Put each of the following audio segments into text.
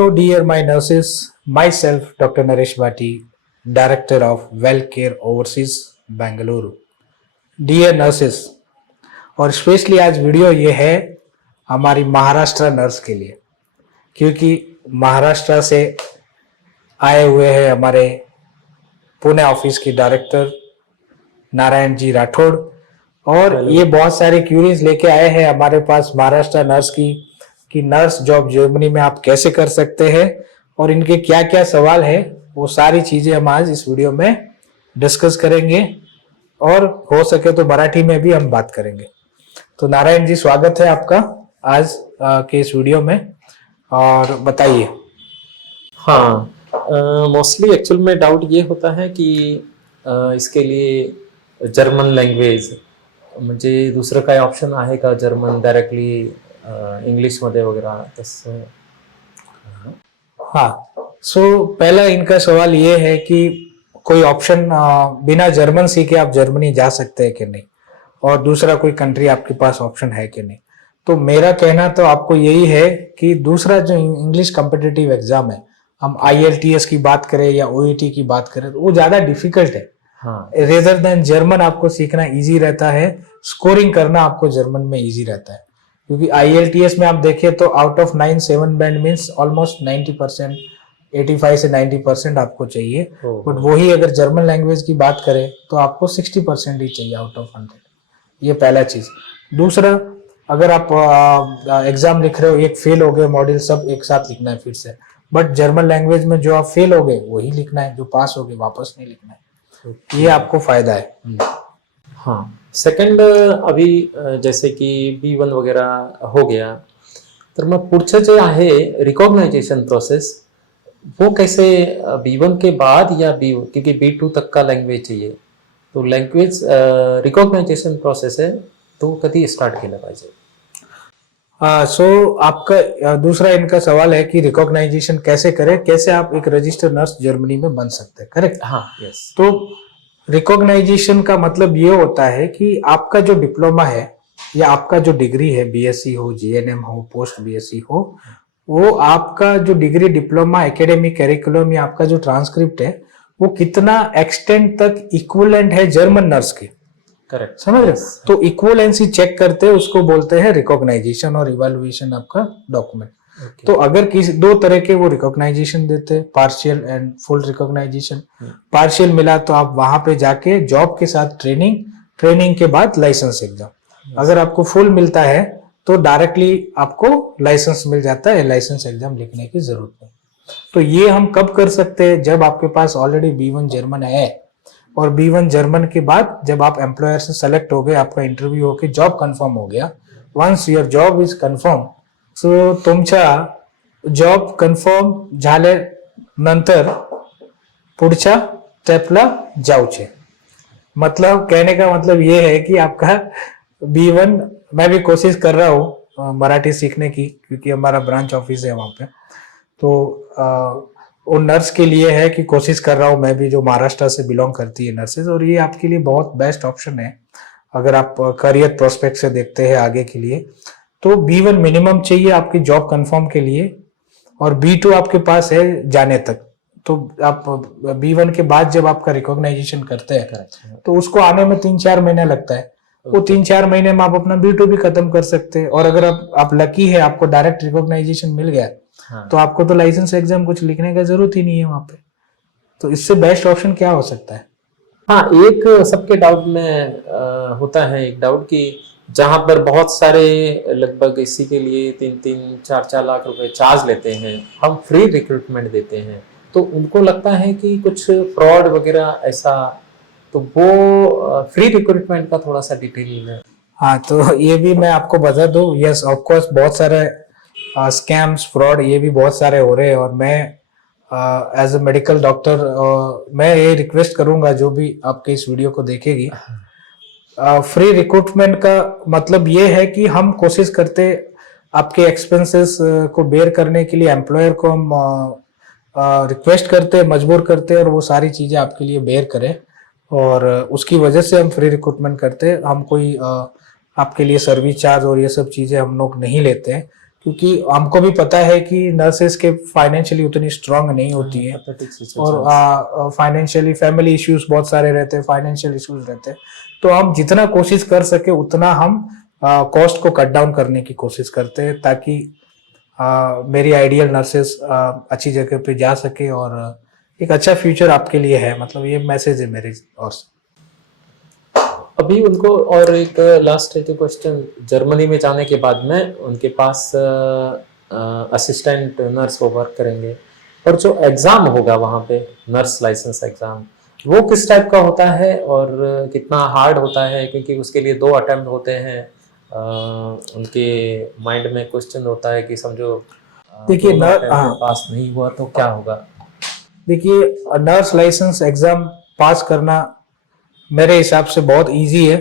Hello, dear my nurses. Myself, Dr. Naresh Bhatti, Director of Well Care Overseas, Bengaluru. Dear nurses, और specially आज video ये है हमारी Maharashtra nurse के लिए, क्योंकि महाराष्ट्र से आए हुए हैं हमारे पुणे ऑफिस की डायरेक्टर नारायण जी राठौड़, और ये बहुत सारे क्यूरीज लेके आए हैं हमारे पास महाराष्ट्र नर्स की कि नर्स जॉब जर्मनी में आप कैसे कर सकते हैं और इनके क्या क्या सवाल है, वो सारी चीजें हम आज इस वीडियो में डिस्कस करेंगे और हो सके तो मराठी में भी हम बात करेंगे। तो नारायण जी, स्वागत है आपका आज के इस वीडियो में, और बताइए। हाँ, मोस्टली एक्चुअल में डाउट ये होता है कि इसके लिए जर्मन लँग्वेज म्हणजे दुसरं काय ऑप्शन आहे का जर्मन डायरेक्टली इंग्लिशमध्ये वगैरह तसं? हाँ, सो पहला इनका सवाल ये है कि कोई ऑप्शन बिना जर्मन सीखे आप जर्मनी जा सकते हैं कि नहीं, और दूसरा कोई कंट्री आपके पास ऑप्शन है कि नहीं। तो मेरा कहना तो आपको यही है कि दूसरा जो इंग्लिश कॉम्पिटिटिव एग्जाम है, हम IELTS की बात करें या OET की बात करें, तो वो ज्यादा डिफिकल्ट है। हाँ, रेदर देन जर्मन आपको सीखना इजी रहता है, स्कोरिंग करना आपको जर्मन में इजी रहता है, क्योंकि IELTS में आप देखें तो out of 9 7 band means almost 90%, 85 से 90% आपको चाहिए। बट वही अगर जर्मन लैंग्वेज की बात करें तो आपको 60% ही चाहिए आउट ऑफ 100। ये पहला चीज। दूसरा, अगर आप एग्जाम लिख रहे हो, एक फेल हो गए मॉड्यूल, सब एक साथ लिखना है फिर से, बट जर्मन लैंग्वेज में जो आप फेल हो गए वही लिखना है, जो पास हो गए वापस नहीं लिखना है। ये आपको फायदा है। हाँ। सेकंड, अभी जैसे कि B1 वगैरह हो गया, तर मग पुढचं जे आहे रिकॉग्नाइजेशन प्रोसेस, वो कैसे B1 के बाद या क्योंकि B2 तक का लँग्वेज चाहिए, तो लँग्वेज रिकॉग्नाइजेशन प्रोसेस है तो कधी स्टार्ट केलं पाहिजे? सो आपका दूसरा इनका सवाल है कि रिकॉग्नाइजेशन कैसे करें, कैसे आप एक रजिस्टर्ड नर्स जर्मनी में बन सकते हैं, करेक्ट? हाँ, यस। तो रिकॉग्नाइजेशन का मतलब ये होता है कि आपका जो डिप्लोमा है या आपका जो डिग्री है, BSc हो, GNM हो, पोस्ट BSc हो, वो आपका जो डिग्री डिप्लोमा एकेडमिक कैरिकुलम या आपका जो ट्रांसक्रिप्ट है, वो कितना एक्सटेंट तक इक्विवेलेंट है जर्मन नर्स के, करेक्ट, समझ रहे? तो इक्विवेलेंसी चेक करते हैं, उसको बोलते हैं रिकॉग्नाइजेशन और इवैल्यूएशन आपका डॉक्यूमेंट। तो अगर किसी दो तरह के वो रिकॉग्नाइजेशन देते हैं, partial and full recognisation. Partial मिला तो आप वहां पे जाके जॉब के साथ ट्रेनिंग के बाद लाइसेंस एग्जाम। अगर आपको फुल मिलता है तो डायरेक्टली आपको लाइसेंस मिल जाता है, लाइसेंस एग्जाम लिखने की जरूरत नहीं। तो ये हम कब कर सकते हैं? जब आपके पास ऑलरेडी B1 जर्मन है, और B1 जर्मन के बाद जब आप एम्प्लॉयर से सेलेक्ट हो गए, आपका इंटरव्यू होके जॉब कंफर्म हो गया, once your job is confirm, so तुमच्या जॉब कन्फर्म झाल्यानंतर पुढच्या स्टेपला जाऊचे। मतलब कहने का मतलब ये है कि आपका B1, मैं भी कोशिश कर रहा हूँ मराठी सीखने की, क्योंकि हमारा ब्रांच ऑफिस है वहाँ पे, तो वो नर्स के लिए है कि कोशिश कर रहा हूँ मैं भी, जो महाराष्ट्र से बिलोंग करती है नर्सेज, और ये आपके लिए बहुत बेस्ट ऑप्शन है अगर आप करियर प्रोस्पेक्ट से देखते हैं आगे के लिए। तो B1 मिनिमम चाहिए आपकी जॉब कंफर्म के लिए, और B2 आपके पास है जाने तक। तो आप B1 के बाद जब आपका रिकॉग्नाइजेशन करते हैं तो उसको आने में 3-4 महीने लगता है। वो 3-4 महीने में आप अपना B2 भी खत्म कर सकते हैं, और अगर आप लकी है, आपको डायरेक्ट रिकॉग्नाइजेशन मिल गया, तो आपको तो लाइसेंस एग्जाम कुछ लिखने का जरूरत ही नहीं है वहां पे। तो इससे बेस्ट ऑप्शन क्या हो सकता है? हाँ, एक सबके डाउट में होता है एक डाउट कि जहां पर बहुत सारे लगभग इसी के लिए 3-3 4-4 लाख रुपए चार्ज लेते हैं, हम फ्री रिक्रूटमेंट देते हैं, तो उनको लगता है कि कुछ फ्रॉड वगैरह ऐसा, तो वो फ्री रिक्रूटमेंट का थोड़ा सा डिटेल है। हाँ, तो ये भी मैं आपको बता दूं, यस ऑफ कोर्स बहुत सारे स्कैम्स, फ्रॉड ये भी बहुत सारे हो रहे हैं, और मैं एज अ मेडिकल डॉक्टर मैं ये रिक्वेस्ट करूंगा जो भी आपके इस वीडियो को देखेगी, फ्री रिक्रूटमेंट का मतलब ये है कि हम कोशिश करते आपके एक्सपेंसेस को बेयर करने के लिए एम्प्लॉयर को हम रिक्वेस्ट करते, मजबूर करते, और वो सारी चीजें आपके लिए बेयर करें, और उसकी वजह से हम फ्री रिक्रूटमेंट करते हैं। हम कोई आपके लिए सर्विस चार्ज और ये सब चीजें हम लोग नहीं लेते हैं, क्योंकि हमको भी पता है कि नर्सेस के फाइनेंशियली उतनी स्ट्रांग नहीं होती है Pathetic situations. और फाइनेंशियली फैमिली इश्यूज बहुत सारे रहते हैं, फाइनेंशियल इश्यूज रहते हैं। तो हम जितना कोशिश कर सके उतना हम कॉस्ट को कट डाउन करने की कोशिश करते हैं, ताकि मेरी आइडियल नर्सेस अच्छी जगह पे जा सके और एक अच्छा फ्यूचर आपके लिए है। मतलब ये मैसेज है मेरी ओर से। अभी उनको और एक लास्ट है क्वेश्चन, जर्मनी में जाने के बाद में उनके पास असिस्टेंट नर्स वो वर्क करेंगे, और जो एग्जाम होगा वहाँ पे नर्स लाइसेंस एग्जाम, वो किस टाइप का होता है और कितना हार्ड होता है? क्योंकि उसके लिए 2 अटेम्प्ट होते हैं। उनके माइंड में क्वेश्चन होता है कि समझो देखिए, दोनों attempt हाँ, में पास नहीं हुआ तो क्या होगा? देखिए नर्स लाइसेंस एग्जाम पास करना मेरे हिसाब से बहुत इजी है।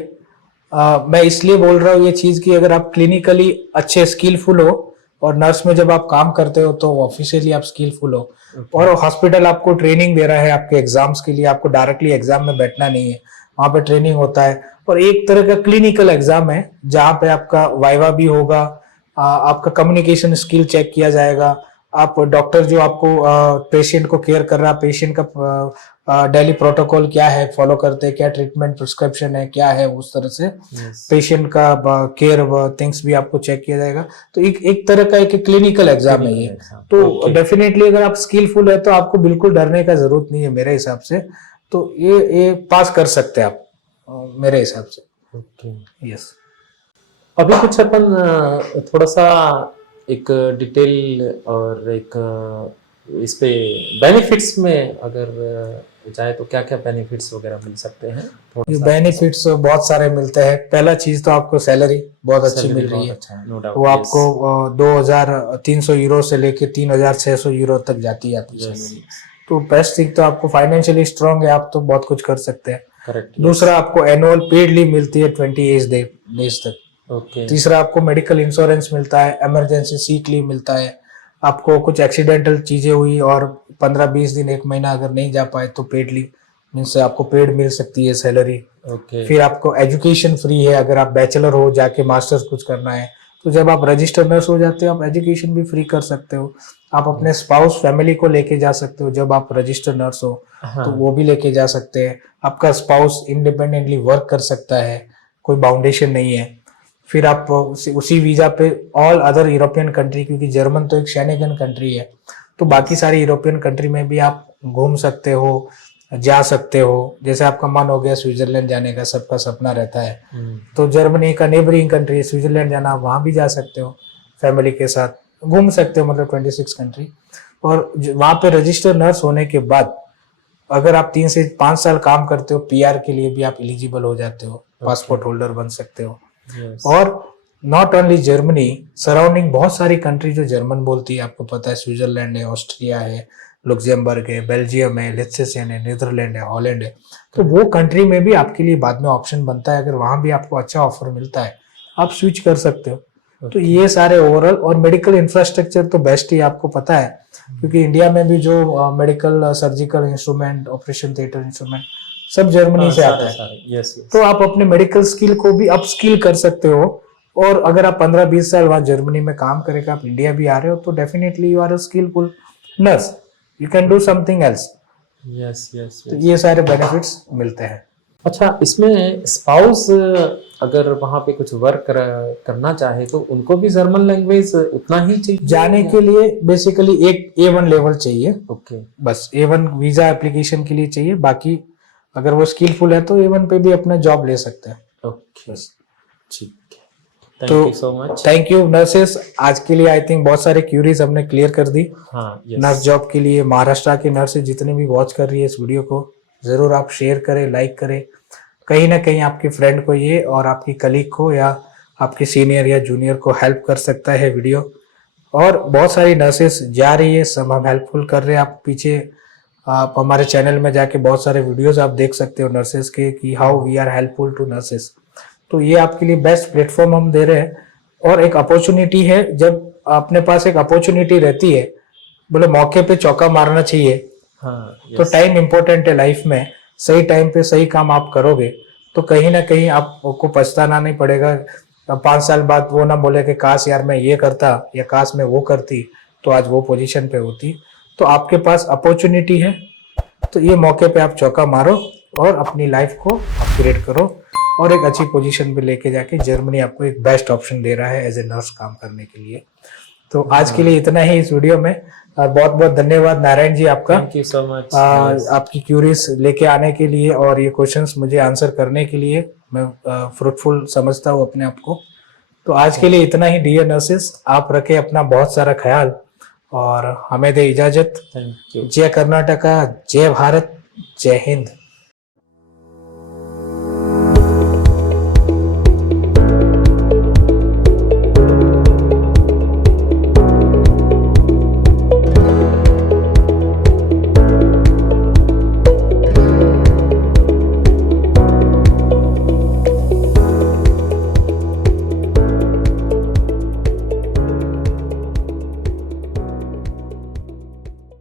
मैं इसलिए बोल रहा हूँ ये चीज़ कि अगर आप क्लिनिकली अच्छे स्किलफुल हो और नर्स में जब आप काम करते हो तो ऑफिशियली आप स्किलफुल हो, और हॉस्पिटल आपको ट्रेनिंग दे रहा है आपके एग्जाम्स के लिए, आपको डायरेक्टली एग्जाम में बैठना नहीं है, वहाँ पे ट्रेनिंग होता है। और एक तरह का क्लिनिकल एग्जाम है जहाँ पे आपका वाइवा भी होगा, आपका कम्युनिकेशन स्किल चेक किया जाएगा, आप डॉक्टर जो आपको पेशेंट को केयर कर रहा है, पेशेंट का डेली प्रोटोकॉल क्या है फॉलो करते हैं, क्या ट्रीटमेंट प्रिस्क्रिप्शन है, क्या है, उस तरह से पेशेंट का केयर थिंग्स भी आपको चेक किया जाएगा। तो एक तरह का एक क्लिनिकल एग्जाम है ये। तो डेफिनेटली अगर आप स्किलफुल है तो आपको बिल्कुल डरने का जरूरत नहीं है मेरे हिसाब से। तो ये पास कर सकते हैं आप मेरे हिसाब से। Okay, yes. अभी कुछ अपन थोड़ा सा एक डिटेल और एक इस पे बेनिफिट्स में अगर जाए तो क्या क्या बेनिफिट्स वगैरह मिल सकते हैं? थोड़ा सा बेनिफिट्स बहुत सारे मिलते हैं। पहला चीज तो आपको सैलरी बहुत अच्छी salary मिल रही बहुत है। अच्छा है, no doubt, वो yes, आपको 2,300 यूरो से लेके 3,600 यूरो तक जाती है आपकी yes, सैलरी। तो बेस्ट थिंग तो आपको फाइनेंशियली स्ट्रांग है, आप तो बहुत कुछ कर सकते हैं। correct, दूसरा, आपको एनुअल पेड लीव मिलती है 20 डेज तक। ओके, तीसरा, आपको मेडिकल इंश्योरेंस मिलता है, इमरजेंसी सीक लीव मिलता है। आपको कुछ एक्सीडेंटल चीजें हुई और 15-20 दिन 1 महीना अगर नहीं जा पाए तो पेड लीव मीन्स आपको पेड मिल सकती है सैलरी। ओके, फिर आपको एजुकेशन फ्री है, अगर आप बैचलर हो जाके मास्टर्स कुछ करना है तो जब आप रजिस्टर्ड नर्स हो जाते हो आप एजुकेशन भी फ्री कर सकते हो। आप अपने स्पाउस फैमिली को लेके जा सकते हो जब आप रजिस्टर्ड नर्स हो, तो वो भी लेके जा सकते हैं। आपका स्पाउस इंडिपेंडेंटली वर्क कर सकता है, कोई बाउंडेशन नहीं है। फिर आप उसी वीजा पे ऑल अदर यूरोपियन कंट्री, क्योंकि जर्मन तो एक शेंगेन कंट्री है, तो बाकी सारी यूरोपियन कंट्री में भी आप घूम सकते हो, जा सकते हो। जैसे आपका मन हो गया स्विट्जरलैंड जाने का, सबका सपना रहता है, तो जर्मनी का नेबरिंग कंट्री है स्विट्जरलैंड जाना, आप वहाँ भी जा सकते हो, फैमिली के साथ घूम सकते हो, मतलब 26 कंट्री। और वहाँ पे रजिस्टर्ड नर्स होने के बाद अगर आप 3 से 5 साल काम करते हो, पीआर के लिए भी आप एलिजिबल हो जाते हो, पासपोर्ट होल्डर बन सकते हो। yes, और नॉट ओनली जर्मनी, सराउंडिंग बहुत सारी कंट्री जो जर्मन बोलती है, आपको पता है स्विट्जरलैंड है, ऑस्ट्रिया है, लुक्सेमबर्ग है, बेल्जियम है, लिechtenstein है, नीदरलैंड है, हॉलैंड है। तो वो कंट्री में भी आपके लिए बाद में ऑप्शन बनता है, अगर वहां भी आपको अच्छा ऑफर मिलता है आप स्विच कर सकते हो। तो ये सारे ओवरऑल, और मेडिकल इंफ्रास्ट्रक्चर तो बेस्ट ही आपको पता है, क्योंकि इंडिया में भी जो medical surgical instrument, operation theatre instrument सब जर्मनी से आता है। yes, तो आप अपने मेडिकल स्किल को भी अप स्किल कर सकते हो। और अगर आप 15-20 साल वहां जर्मनी में काम करेगा, आप इंडिया भी आ रहे हो, तो definitely you are a skilful nurse, you can do something else. yes, yes, तो yes. ये सारे बेनिफिट्स मिलते हैं। अच्छा, इसमें स्पाउस अगर वहां पे कुछ वर्क करना चाहे तो उनको भी जर्मन लैंग्वेज उतना ही चाहिए? जाने के लिए बेसिकली एक A1 लेवल चाहिए, ओके, बस A1 वीजा एप्लीकेशन के लिए चाहिए। बाकी अगर वो स्किलफुल है तो A1 पे भी अपना जॉब ले सकते हैं। ओके, ठीक है, तो thank you so much. Thank you nurses. आज के लिए आई थिंक बहुत सारे क्यूरीज हमने क्लियर कर दी। हाँ, नर्स जॉब के लिए महाराष्ट्र के नर्सेज जितने भी वॉच कर रही है इस वीडियो को, जरूर आप शेयर करें, लाइक करें। कहीं ना कहीं आपके फ्रेंड को ये और आपकी कलीग को या आपके सीनियर या जूनियर को हेल्प कर सकता है वीडियो। और बहुत सारी नर्सेस जा रही है, सब हम हेल्पफुल कर रहे हैं। आप पीछे आप हमारे चैनल में जाके बहुत सारे वीडियोस आप देख सकते हो नर्सेस के, कि how we are helpful to nurses. तो ये आपके लिए बेस्ट प्लेटफॉर्म हम दे रहे हैं और एक अपॉर्चुनिटी है। जब अपने पास एक अपॉर्चुनिटी रहती है, बोले मौके पे चौका मारना चाहिए। हाँ, तो टाइम इंपॉर्टेंट है लाइफ में, सही टाइम पे सही काम आप करोगे तो कहीं ना कहीं आपको पछताना नहीं पड़ेगा 5 साल बाद वो ना बोले कि काश यार मैं ये करता या काश मैं वो करती तो आज वो पोजीशन पे होती। तो आपके पास अपॉर्चुनिटी है, तो ये मौके पे आप चौका मारो और अपनी लाइफ को अपग्रेड करो और एक अच्छी पोजीशन पे लेके जाके जर्मनी आपको एक बेस्ट ऑप्शन दे रहा है एज ए नर्स काम करने के लिए। तो आज के लिए इतना ही इस वीडियो में। बहुत बहुत धन्यवाद नारायण जी आपका, थैंक यू सो मच। आपकी क्यूरीज लेके आने के लिए और ये क्वेश्चंस मुझे आंसर करने के लिए। मैं फ्रूटफुल समझता हूँ अपने आप को। तो आज के लिए इतना ही डियर नर्सेस, आप रखें अपना बहुत सारा ख्याल और हमें दे इजाजत। Thank you. जय कर्नाटका, जय भारत, जय हिंद।